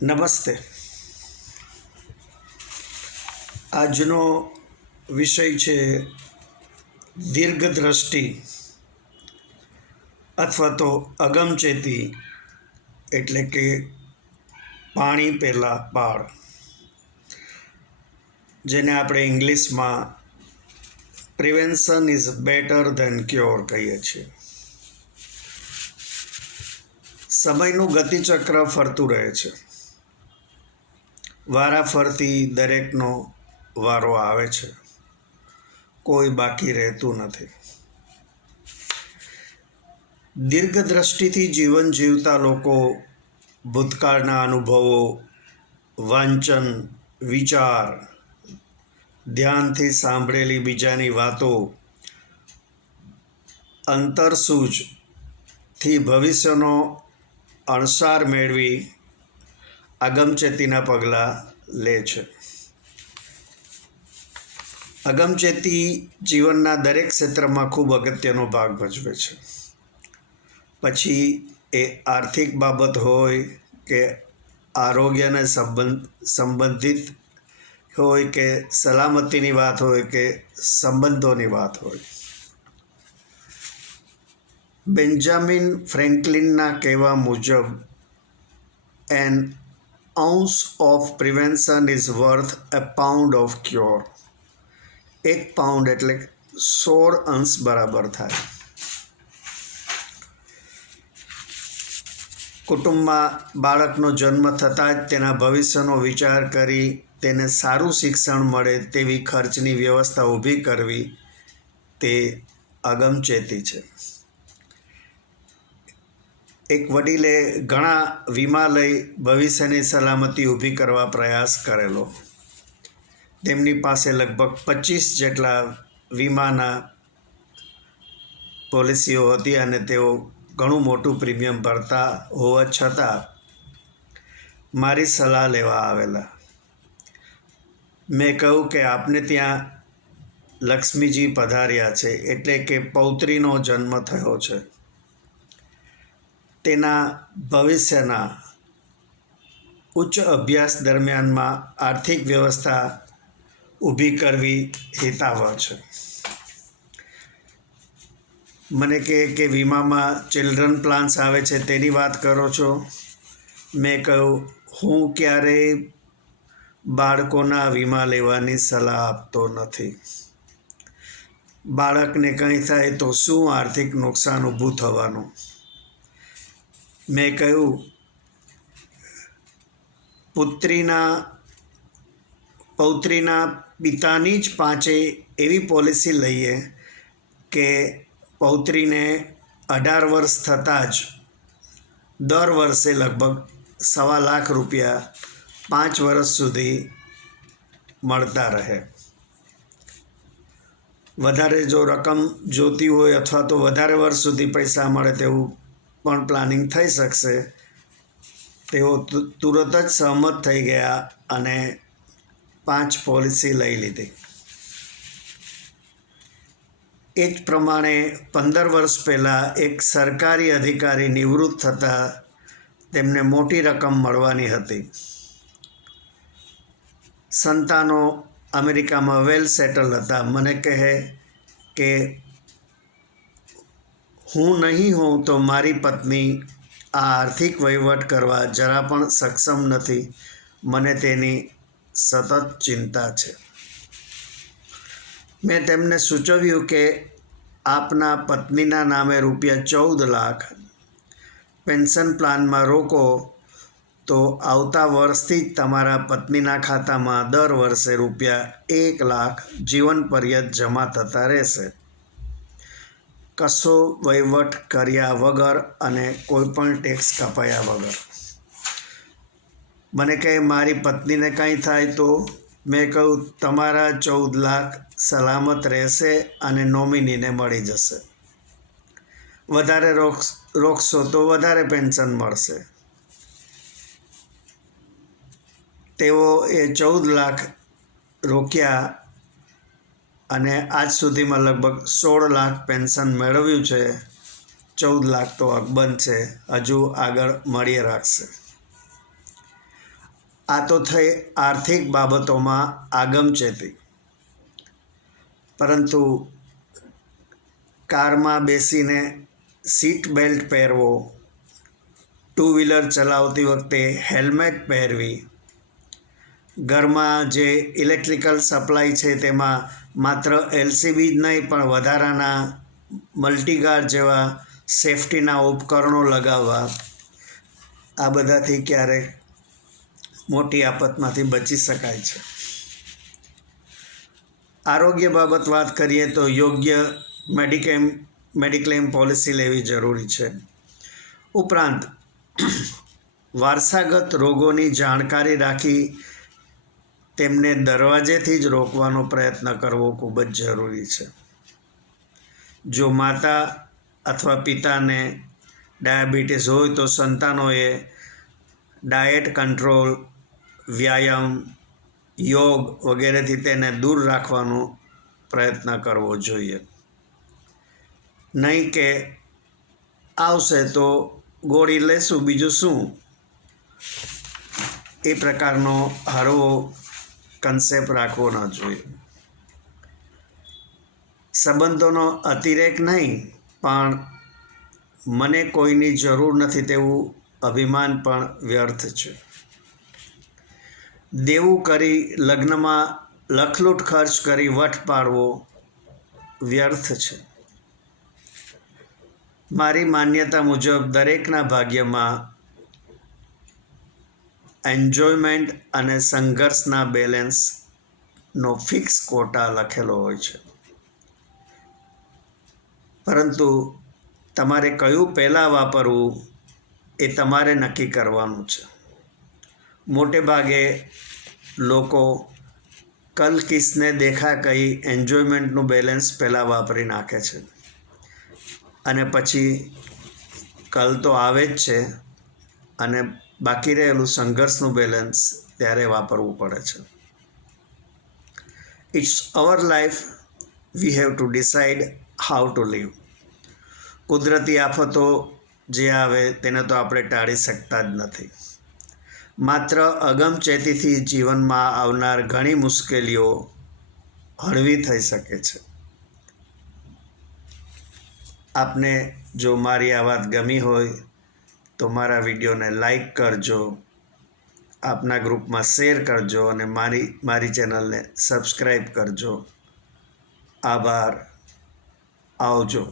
નમસ્તે. આજનો વિષય છે દીર્ઘદ્રષ્ટિ અથવા તો અગમચેતી, એટલે કે પાણી પહેલાં બાળ, જેને આપણે ઇંગ્લિશમાં prevention is better than cure કહીએ છીએ. સમયનું ગતિચક્ર ફરતું રહે છે. વારાફરતી દરેકનો વારો આવે છે. કોઈ બાકી રહેતું નથી. દીર્ઘદ્રષ્ટિથી જીવન જીવતા લોકો ભૂતકાળના અનુભવો, વાંચન, વિચાર, ધ્યાનથી સાંભળેલી બીજાની વાતો, અંતરસૂઝથી ભવિષ્યનો અણસાર મેળવી અગમચેતીના પગલાં લે છે. અગમચેતી જીવનના દરેક ક્ષેત્રમાં ખૂબ અગત્યનો ભાગ ભજવે છે. પછી એ આર્થિક બાબત હોય કે આરોગ્યને સંબંધિત હોય કે સલામતીની વાત હોય કે સંબંધોની વાત હોય. બેન્જામિન ફ્રેન્કલિનના કહેવા મુજબ N ounce of prevention is worth a pound of cure. 1 pound એટલે 16 અંશ બરાબર થાય. કુટુંબમાં બાળકનો જન્મ થતાં જ તેના ભવિષ્યનો વિચાર કરી તેને સારું શિક્ષણ મળે તેવી ખર્ચની વ્યવસ્થા ઊભી કરવી તે અગમચેતી છે. એક વડીલે ઘણા વીમા લઈ ભવિષ્યની સલામતી ઊભી કરવા પ્રયાસ કરેલો. તેમની પાસે લગભગ 25 જેટલા વીમાના પોલિસીઓ હતી અને તેઓ ઘણું મોટું પ્રીમિયમ ભરતા હોવા છતાં મારી સલાહ લેવા આવેલા. મેં કહ્યું કે આપને ત્યાં લક્ષ્મીજી પધાર્યા છે, એટલે કે પૌત્રીનો જન્મ થયો છે. તેના ભવિષ્યના ઉચ્ચ અભ્યાસ દરમિયાનમાં આર્થિક વ્યવસ્થા ઊભી કરવી હિતાવહ છે. મને કહે કે વીમામાં ચિલ્ડ્રન પ્લાન્સ આવે છે તેની વાત કરો છો. મેં કહ્યું, હું ક્યારેય બાળકોના વીમા લેવાની સલાહ આપતો નથી. બાળકને કંઈ થાય તો શું આર્થિક નુકસાન ઊભું થવાનું. મેં કહ્યું, પૌત્રીના પિતાની જ 5 એવી પોલિસી લઈએ કે પૌત્રીને 18 વર્ષ થતાં જ દર વર્ષે લગભગ ₹1.25 લાખ 5 વર્ષ સુધી મળતા રહે. વધારે જો રકમ જોતી હોય અથવા તો વધારે વર્ષ સુધી પૈસા મળે તેવું પણ પ્લાનિંગ થઈ શકશે. તેઓ તુરત જ સહમત થઈ ગયા અને 5 પોલિસી લઈ લીધી. એ જ પ્રમાણે 15 વર્ષ પહેલાં એક સરકારી અધિકારી નિવૃત્ત થતાં તેમને મોટી રકમ મળવાની હતી. સંતાનો અમેરિકામાં વેલ સેટલ હતા. મને કહે કે હું નહીં હોઉં તો મારી પત્ની આ આર્થિક વહીવટ કરવા જરા પણ સક્ષમ નથી. મને તેની સતત ચિંતા છે. મેં તેમને સૂચવ્યું કે આપના પત્નીના નામે ₹14 લાખ પેન્શન પ્લાનમાં રોકો તો આવતા વર્ષથી જ તમારા પત્નીના ખાતામાં દર વર્ષે ₹1 લાખ જીવન પર્યંત જમા થતા રહેશે, કશો વહીવટ કર્યા વગર અને કોઈ પણ ટેક્સ કપાયા વગર. મને કહે, મારી પત્નીને કંઈ થાય તો. મેં કહ્યું, તમારા 14 લાખ સલામત રહેશે અને નોમિનીને મળી જશે. વધારે રોકશો તો વધારે પેન્શન મળશે. તેઓ એ 14 લાખ રોક્યા અને આજ સુધીમાં લગભગ 16 લાખ પેન્શન મેળવ્યું છે. 14 લાખ તો અકબંધ છે, હજુ આગળ મળીએ રાખશે. આ તો થઈ આર્થિક બાબતોમાં આગમચેતી. પરંતુ કારમાં બેસીને સીટ બેલ્ટ પહેરવો, ટુ વ્હીલર ચલાવતી વખતે હેલ્મેટ પહેરવી, ઘરમાં જે ઇલેક્ટ્રિકલ સપ્લાય છે તેમાં માત્ર એલસીબી જ નહીં પણ વધારાના મલ્ટીગાર્ડ જેવા સેફટીના ઉપકરણો લગાવવા, આ બધાથી ક્યારેક મોટી આફતમાંથી બચી શકાય છે. આરોગ્ય બાબત વાત કરીએ તો યોગ્ય મેડિક્લેમ પોલિસી લેવી જરૂરી છે. ઉપરાંત વારસાગત રોગોની જાણકારી રાખી તેમને દરવાજેથી જ રોકવાનો પ્રયત્ન કરવો ખૂબ જ જરૂરી છે. જો માતા અથવા પિતાને ડાયાબિટીસ હોય તો સંતાનોએ ડાયટ કંટ્રોલ, વ્યાયામ, યોગ વગેરેથી તેને દૂર રાખવાનો પ્રયત્ન કરવો જોઈએ. નહીં કે આવશે તો ગોળી લેશું બીજું શું, એ પ્રકારનો હળવો કન્સેપ્ટ રાખવો ન જોઈએ. સંબંધોનો અતિરેક નહીં પણ મને કોઈની જરૂર નથી તેવું અભિમાન પણ વ્યર્થ છે. દેવું કરી લગ્નમાં લખલૂટ ખર્ચ કરી વટ પાડવો વ્યર્થ છે. મારી માન્યતા મુજબ દરેકના ભાગ્યમાં એન્જોયમેન્ટ અને સંઘર્ષના બેલેન્સનો ફિક્સ કોટા લખેલો હોય છે. પરંતુ તમારે કયું પહેલાં વાપરવું એ તમારે નક્કી કરવાનું છે. મોટે ભાગે લોકો કલ કિસને દેખા કહી એન્જોયમેન્ટનું બેલેન્સ પહેલાં વાપરી નાખે છે અને પછી કલ તો આવે જ છે અને બાકી રહેલું સંઘર્ષનું બેલેન્સ ત્યારે વાપરવું પડે છે. It's our life, we have to decide how to live. કુદરતી આફતો જે આવે તેને તો આપણે ટાળી શકતા જ નથી. માત્ર અગમચેતીથી જીવનમાં આવનાર ઘણી મુશ્કેલીઓ હળવી થઈ શકે છે. આપને જો મારી આ વાત ગમી હોય તો મારા વિડીયોને લાઈક કરજો, આપના ગ્રુપમાં શેર કરજો અને મારી ચેનલને સબસ્ક્રાઈબ કરજો. આભાર. આવજો.